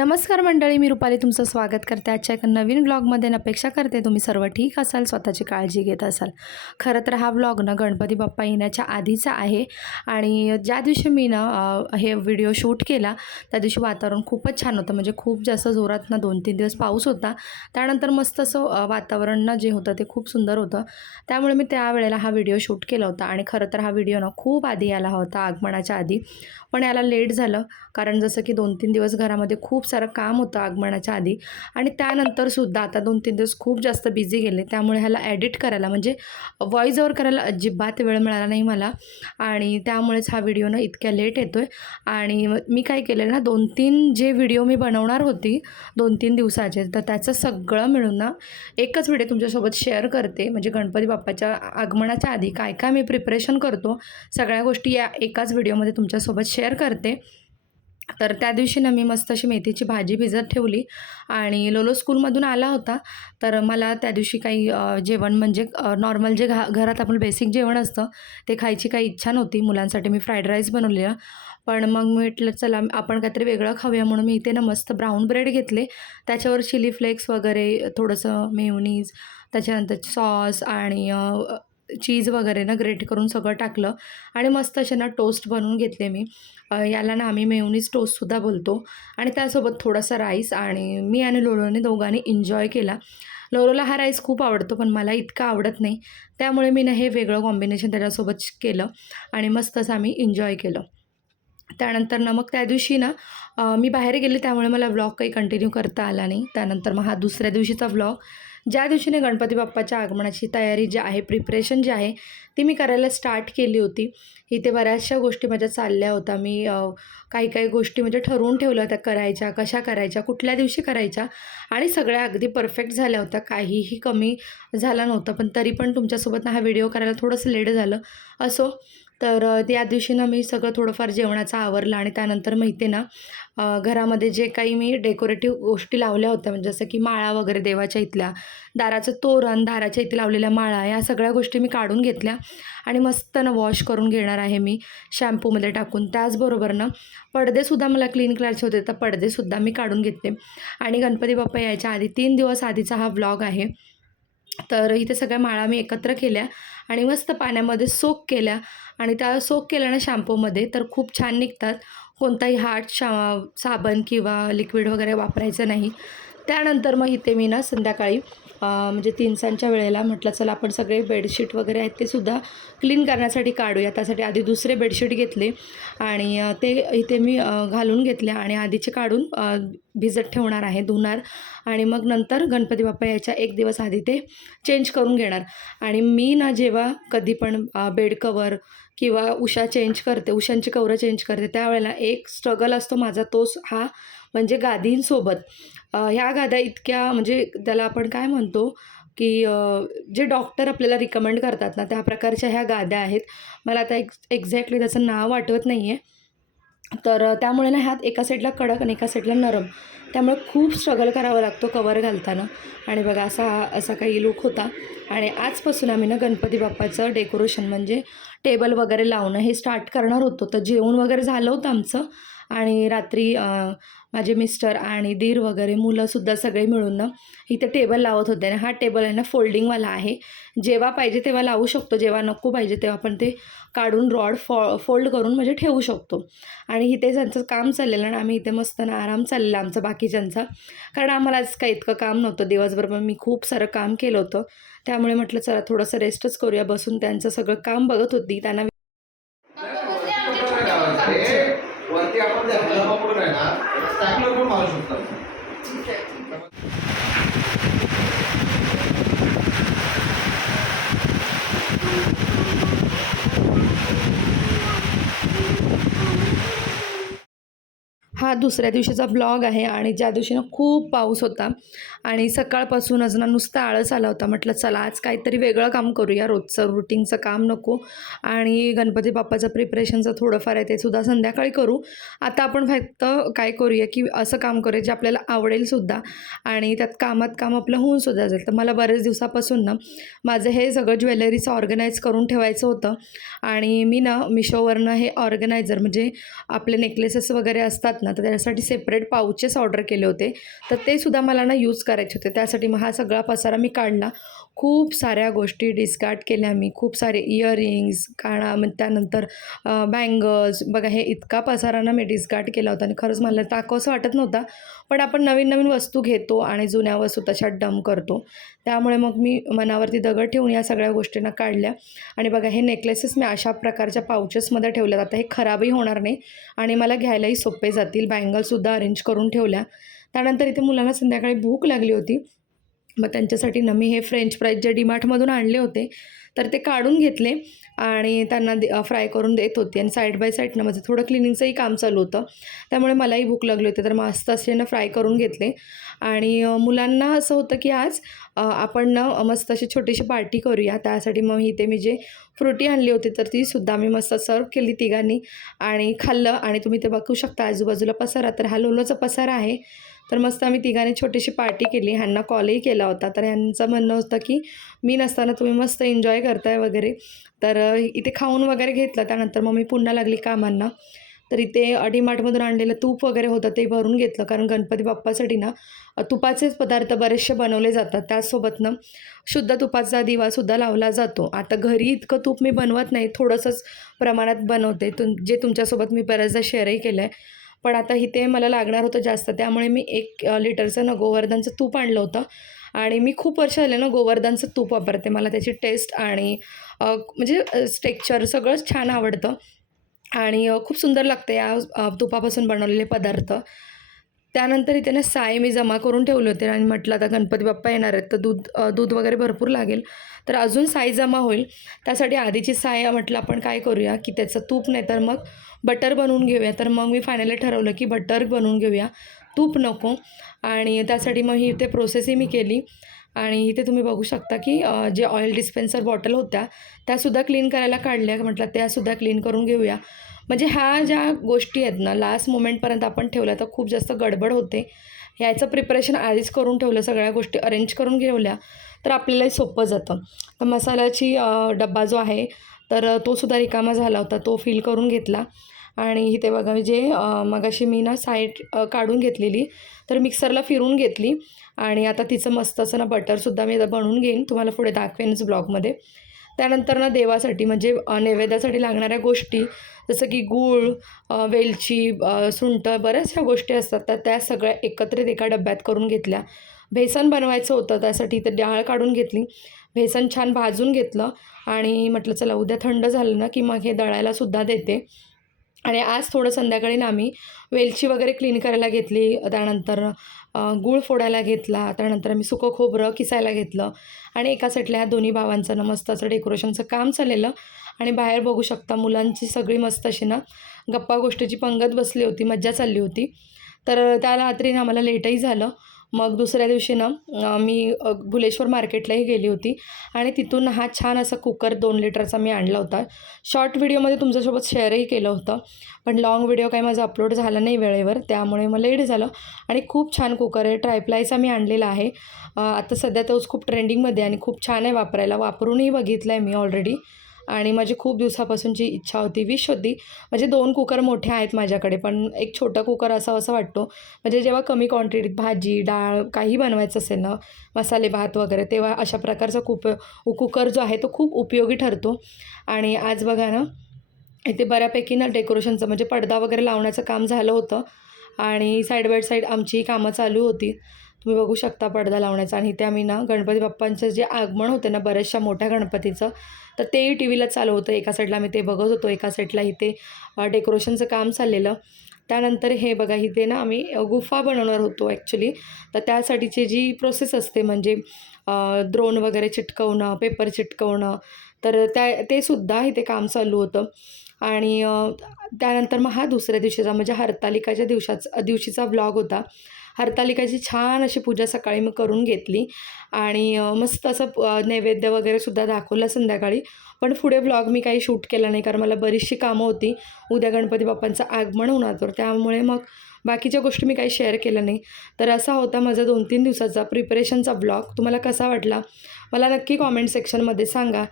नमस्कार मंडळी, मी रुपाली तुमचं स्वागत करते आजच्या एका नवीन व्लॉगमध्ये. अपेक्षा करते तुम्ही सर्व ठीक असाल, स्वतःची काळजी घेत असाल. खरं तर हा व्लॉग ना गणपती बाप्पा येण्याच्या आधीचा आहे आणि ज्या दिवशी मी ना हे व्हिडिओ शूट केला त्या दिवशी वातावरण खूपच छान होतं. म्हणजे खूप जास्त जोरात ना 2-3 दिवस पाऊस होता. त्यानंतर मस्त असं वातावरण ना जे होतं ते खूप सुंदर होतं. त्यामुळे मी त्यावेळेला हा व्हिडिओ शूट केला होता आणि खरं तर हा व्हिडिओ ना खूप आधी आला होता, आगमनाच्या आधी. पण याला लेट झालं कारण जसं की 2-3 दिवस घरामध्ये खूप सारं काम होतं आगमनाच्या आधी आणि त्यानंतरसुद्धा आता 2-3 दिवस खूप जास्त बिझी गेले. त्यामुळे ह्याला एडिट करायला म्हणजे व्हॉईस ओव्हर करायला अजिबात वेळ मिळाला नाही मला आणि त्यामुळेच हा व्हिडिओ ना इतक्या लेट येतो आहे. आणि मी काय केलं ना 2-3 जे व्हिडिओ मी बनवणार होती 2-3 दिवसाचे, तर त्याचं सगळं मिळून ना एकच व्हिडिओ तुमच्यासोबत शेअर करते. म्हणजे गणपती बाप्पाच्या आगमनाच्या आधी काय काय मी प्रिपरेशन करतो सगळ्या गोष्टी या एकाच व्हिडिओमध्ये तुमच्यासोबत शेअर करते. तर त्या दिवशी ना मी मस्त अशी मेथीची भाजी भिजत ठेवली आणि लोलो स्कूलमधून आला होता. तर मला त्या दिवशी काही जेवण म्हणजे नॉर्मल जे घरात आपण बेसिक जेवण असतं ते खायची काही इच्छा नव्हती. मुलांसाठी मी फ्राईड राईस बनवलेला. पण मग मी म्हटलं चला आपण काहीतरी वेगळं खाऊया म्हणून मी इथे ना मस्त ब्राऊन ब्रेड घेतले. त्याच्यावर चिली फ्लेक्स वगैरे, थोडंसं मेयोनीज, त्याच्यानंतर सॉस आणि चीज वगैरे ना ग्रेट करून सगळं टाकलं आणि मस्त असे ना टोस्ट बनवून घेतले मी. याला ना आम्ही मेयोनीज टोस्टसुद्धा बोलतो. आणि त्यासोबत थोडासा राईस आणि मी आणि लोलोने दोघांनी एन्जॉय केला. लोलोला हा राईस खूप आवडतो पण मला इतका आवडत नाही. त्यामुळे मी ना हे वेगळं कॉम्बिनेशन त्याच्यासोबत केलं आणि मस्त असं आम्ही एन्जॉय केलं. त्यानंतर ना मग त्या दिवशी ना मी बाहेर गेले त्यामुळे मला व्लॉग काही कंटिन्यू करता आला नाही. त्यानंतर मग हा दुसऱ्या दिवशीचा व्लॉग, ज्या दिवशीने गणपती बाप्पाच्या आगमनाची तयारी जी आहे, प्रिपरेशन जी आहे ती मी करायला स्टार्ट केली होती. इथे बऱ्याचशा गोष्टी माझ्या चालल्या होत्या. मी काही काही गोष्टी म्हणजे ठरवून ठेवल्या होत्या करायच्या, कशा करायच्या, कुठल्या दिवशी करायच्या आणि सगळ्या अगदी परफेक्ट झाल्या होत्या. काहीही कमी झालं नव्हतं. पण तरी पण तुमच्यासोबत ना हा व्हिडिओ करायला थोडंसं लेट झालं. असो, तर त्या दिवशी ना मी सगळं थोडंफार जेवणाचं आवरलं आणि त्यानंतर मग इथे ना घरामध्ये जे काही मी डेकोरेटिव्ह गोष्टी लावल्या होत्या म्हणजे जसं की माळा वगैरे देवाच्या इथल्या, दाराचं तोरण, दाराच्या इथे लावलेल्या माळा, या सगळ्या गोष्टी मी काढून घेतल्या आणि मस्त ना वॉश करून घेणार आहे मी शॅम्पूमध्ये टाकून. त्याचबरोबर ना पडदेसुद्धा मला क्लीन करायचे होते, तर पडदेसुद्धा मी काढून घेतले. आणि गणपती बाप्पा यायच्या आधी 3 दिवस आधीचा हा व्लॉग आहे. तर इथे सगळ्या माळा मी एकत्र केल्या आणि मस्त पाण्यामध्ये सोक केल्या आणि त्या सोक केल्या ना शॅम्पूमध्ये तर खूप छान निघतात. कोणताही हार्ड साबण किंवा लिक्विड वगैरे वापरायचं नाही. त्यानंतर मग इथे मी ना संध्याकाळी म्हणजे 3:00च्या वेळेला म्हटलं चला आपण सगळे बेडशीट वगैरे आहेत ते सुद्धा क्लीन करण्यासाठी काढूया. त्यासाठी आधी दुसरे बेडशीट घेतले आणि ते इथे मी घालून घेतले आणि आधीचे काढून भिजत ठेवणार आहे, धुणार आणि मग नंतर गणपती बाप्पा यायच्या 1 दिवस आधी ते चेंज करून घेणार. आणि मी ना जेव्हा कधी पण बेड कवर किंवा उशा चेंज करते, उशांची कवरं चेंज करते, त्यावेळेला एक स्ट्रगल असतो माझा, तोच हा म्हणजे गादींसोबत. ह्या गाद्या इतक्या म्हणजे त्याला आपण काय म्हणतो की जे डॉक्टर आपल्याला रिकमेंड करतात ना त्या प्रकारच्या ह्या गाद्या आहेत. मला आता एक्झॅक्टली त्याचं नाव आठवत नाही आहे. तर त्यामुळे ना ह्यात एका साईडला कडक आणि एका साईडला नरम, त्यामुळे खूप स्ट्रगल करावा लागतो कवर घालताना. आणि बघा असा काही लूक होता. आणि आजपासून आम्ही ना गणपती बाप्पाचं डेकोरेशन म्हणजे टेबल वगैरे लावणं हे स्टार्ट करणार होतो. तर जेवण वगैरे झालं होतं आमचं आणि रात्री माझे मिस्टर आणि दीर वगैरे मुलंसुद्धा सगळे मिळून ना इथे टेबल लावत होते. आणि हा टेबल आहे ना फोल्डिंगवाला आहे. जेव्हा पाहिजे तेव्हा लावू शकतो, जेव्हा नको पाहिजे तेव्हा आपण ते काढून रॉड फोल्ड करून म्हणजे ठेवू शकतो. आणि इथे त्यांचं काम चाललेलं आणि आम्ही इथे मस्त ना आराम चाललेला आमचा बाकीच्यांचा, कारण आम्हाला आज काही इतकं काम नव्हतं. दिवसभर पण मी खूप सारं काम केलं होतं. त्यामुळे म्हटलं चला थोडंसं रेस्टच करूया. बसून त्यांचं सगळं काम बघत होती. त्यांना वरती आपण आहे ना स्टॅपलर पण मारू शकतो. हा दुसऱ्या दिवशीचा ब्लॉग आहे आणि ज्या दिवशी ना खूप पाऊस होता आणि सकाळपासूनच ना नुसता आळस आला होता. म्हटलं चला आज काहीतरी वेगळं काम करूया, रोजचं रुटीनचं काम नको. आणि गणपती बाप्पाचं प्रिपरेशनचं थोडंफार आहे ते सुद्धा संध्याकाळी करू. आता आपण फक्त काय करूया की असं काम करूया जे आपल्याला आवडेलसुद्धा आणि त्यात कामात काम आपलं होऊनसुद्धा जाईल. तर मला बरेच दिवसापासून ना माझं हे सगळं ज्वेलरीचं ऑर्गनाईज करून ठेवायचं होतं आणि मी ना मिशोवरनं हे ऑर्गनायझर म्हणजे आपले नेकलेसेस वगैरे असतात ना, तर तर त्यासाठी सेपरेट पाउचेस ऑर्डर केले होते. तर ते सुद्धा मला ना यूज करायचे होते. त्यासाठी मग हा सगळा पसारा मी काढला. खूप साऱ्या गोष्टी डिस्कार्ड केल्या मी. खूप सारे इयरिंग्स, मग त्यानंतर बँगल्स बघा, हे इतका पसारा ना मी डिस्कार्ड केला होता आणि खरंच मला टाकावंसं वाटत नव्हता. पण आपण नवीन नवीन वस्तू घेतो आणि जुन्या वस्तू तशात डंप करतो. त्यामुळे मग मी मनावरती दगड ठेवून या सगळ्या गोष्टींना काढल्या. आणि बघा, हे नेकलेसेस मी अशा प्रकारच्या पाउचेसमध्ये ठेवल्यात. आता हे खराबही होणार नाही आणि मला घ्यायलाही सोपे जातील. बँगलसुद्धा अरेंज करून ठेवल्या. त्यानंतर इथे मुलांना संध्याकाळी भूक लागली होती. मग त्यांच्यासाठी ना मी हे फ्रेंच फ्राईज जे डीमार्टमधून आणले होते, तर ते काढून घेतले आणि त्यांना फ्राय करून देत होते. आणि साईड बाय साईड ना माझं थोडं क्लिनिंगचंही काम चालू होतं. त्यामुळे मलाही भूक लागली होती, तर मस्त असे ना फ्राय करून घेतले. आणि मुलांना असं होतं की आज आपण ना मस्त अशी छोटीशी पार्टी करूया. त्यासाठी मग इथे मी जे फ्रुटी आणली होती, तर तीसुद्धा मी मस्त सर्व केली तिघांनी आणि खाल्लं. आणि तुम्ही ते बघू शकता आजूबाजूला पसारा, तर हा लोलोचा पसारा आहे. तर मस्त आम्ही तिघांनी छोटीशी पार्टी केली. ह्यांना कॉलही केला होता. तर ह्यांचं म्हणणं होतं की मी नसताना तुम्ही मस्त एन्जॉय करताय वगैरे. तर इथे खाऊन वगैरे घेतलं. त्यानंतर मग मी पुन्हा लागली कामांना. तर इथे डीमार्टमधून आणलेलं तूप वगैरे होतं ते भरून घेतलं, कारण गणपती बाप्पासाठी ना तुपाचेच पदार्थ बरेचसे बनवले जातात. त्याचसोबत ना शुद्ध तुपाचा दिवासुद्धा लावला जातो. आता घरी इतकं तूप मी बनवत नाही, थोडंसंच प्रमाणात बनवते, जे तुमच्यासोबत मी बऱ्याचदा शेअरही केलं आहे. पण आता इथे मला लागणार होतं जास्त, त्यामुळे मी 1 लिटरचं ना गोवर्धनचं तूप आणलं होतं. आणि मी खूप वर्ष झाले ना गोवर्धनचं तूप वापरते. मला त्याची टेस्ट आणि म्हणजे टेक्स्चर सगळंच छान आवडतं आणि खूप सुंदर लागते या तुपापासून बनवलेले पदार्थ. त्यानंतर इथे ना साय मी जमा करून ठेवले होते आणि म्हटलं आता गणपती बाप्पा येणार आहेत, तर दूध वगैरे भरपूर लागेल, तर अजून साय जमा होईल. त्यासाठी आधीची साय म्हटलं आपण काय करूया की त्याचं तूप नाही तर मग बटर बनवून घेऊया. तर मग मी फायनली ठरवलं की बटर बनवून घेऊया, तूप नको. आणि त्यासाठी मग ही इथे प्रोसेसही मी केली. आणि इथे तुम्ही बघू शकता की जे ऑइल डिस्पेन्सर बॉटल होत्या त्यासुद्धा क्लीन करायला काढल्या. म्हटलं त्यासुद्धा क्लीन करून घेऊया. म्हणजे ह्या ज्या गोष्टी आहेत ना लास्ट मोमेंटपर्यंत आपण ठेवल्या तर खूप जास्त गडबड होते. ह्याचं प्रिपरेशन आधीच करून ठेवलं, सगळ्या गोष्टी अरेंज करून ठेवल्या तर आपल्यालाही सोपं जातं. तर मसाल्याची डब्बा जो आहे तर तोसुद्धा रिकामा झाला होता, तो फिल करून घेतला. आणि इथे बघा जे मगाशी मी ना साईड काढून घेतलेली, तर मिक्सरला फिरून घेतली. आणि आता तिचं मस्त असं ना बटरसुद्धा मी बनवून घेईन, तुम्हाला पुढे दाखवेनच ब्लॉगमध्ये. त्यानंतर ना देवासाठी म्हणजे नैवेद्यासाठी लागणाऱ्या गोष्टी जसं की गूळ, वेलची, सुंठ, बऱ्याचशा गोष्टी असतात, तर त्या सगळ्या एकत्रित एका डब्यात करून घेतल्या. बेसन बनवायचं होतं, त्यासाठी तर डाळ काढून घेतली. बेसन छान भाजून घेतलं आणि म्हटलं चला उद्या थंड झालं ना की मग हे दळायलासुद्धा देते. आणि आज थोडं संध्याकाळी ना आम्ही वेलची वगैरे क्लीन करायला घेतली. त्यानंतर गूळ फोडायला घेतला. त्यानंतर आम्ही सुकं खोबरं किसायला घेतलं. आणि एका साईडला ह्या दोन्ही भावांचं ना मस्त असं डेकोरेशनचं काम चाललेलं. आणि बाहेर बघू शकता मुलांची सगळी मस्त अशी ना गप्पा गोष्टीची पंगत बसली होती, मज्जा चालली होती. तर त्या रात्रीने आम्हाला लेटही झालं. मग दुसऱ्या दिवशी ना मी भुलेश्वर मार्केटलाही गेली होती आणि तिथून हा छान असा कुकर 2 लिटरचा मी आणला होता. शॉर्ट व्हिडिओमध्ये तुमच्यासोबत शेअरही केलं होतं, पण लाँग व्हिडिओ काही माझा अपलोड झाला नाही वेळेवर, त्यामुळे मला लेट झालं. आणि खूप छान कुकर आहे, ट्रायप्लायचा मी आणलेला आहे. आता सध्या तोच खूप ट्रेंडिंगमध्ये आणि खूप छान आहे वापरायला, वापरूनही बघितलं आहे मी ऑलरेडी. आणि माझी खूप दिवसापासूनची इच्छा होती, विश होती. म्हणजे 2 कुकर मोठे आहेत माझ्याकडे, पण एक छोटा कुकर असावा असं वाटतो. म्हणजे जेव्हा कमी क्वांटिटीत भाजी, डाळ काही बनवायचं असेल ना, मसाले भात वगैरे, तेव्हा अशा प्रकारचा कुकर जो आहे तो खूप उपयोगी ठरतो. आणि आज बघा ना इथे बऱ्यापैकी ना डेकोरेशनचं म्हणजे पडदा वगैरे लावण्याचं काम झालं होतं आणि साईड बाय साईड आमची कामं चालू होती. तुम्ही बघू शकता पडदा लावण्याचा. आणि इथे आम्ही ना गणपती बाप्पांचं जे आगमन होते ना बऱ्याचशा मोठ्या गणपतीचं, तर तेही टी व्हीला चालू होतं. एका साईडला आम्ही ते बघत होतो, एका साईडला इथे डेकोरेशनचं काम चाललेलं. त्यानंतर हे बघा इथे ना आम्ही गुफा बनवणार होतो ॲक्च्युली. तर त्यासाठीची जी प्रोसेस असते म्हणजे द्रोण वगैरे चिटकवणं, पेपर चिटकवणं, तर ते सुद्धा इथे काम चालू होतं. आणि त्यानंतर मग हा दुसऱ्या दिवशीचा म्हणजे हरतालिकाच्या दिवशीचा व्लॉग होता. हरतालिकाची छान अशी पूजा सकाळी मी करून घेतली आणि मस्त असं नैवेद्य वगैरेसुद्धा दाखवलं संध्याकाळी. पण पुढे व्लॉग मी काही शूट केला नाही, कारण मला बरीचशी कामं होती. उद्या गणपती बाप्पांचं आगमन होणार तर त्यामुळे मग बाकीच्या गोष्टी मी काही शेअर केल्या नाही. तर असा होता माझा 2-3 दिवसाचा प्रिपरेशनचा व्लॉग. तुम्हाला कसा वाटला मला नक्की कॉमेंट सेक्शनमध्ये सांगा.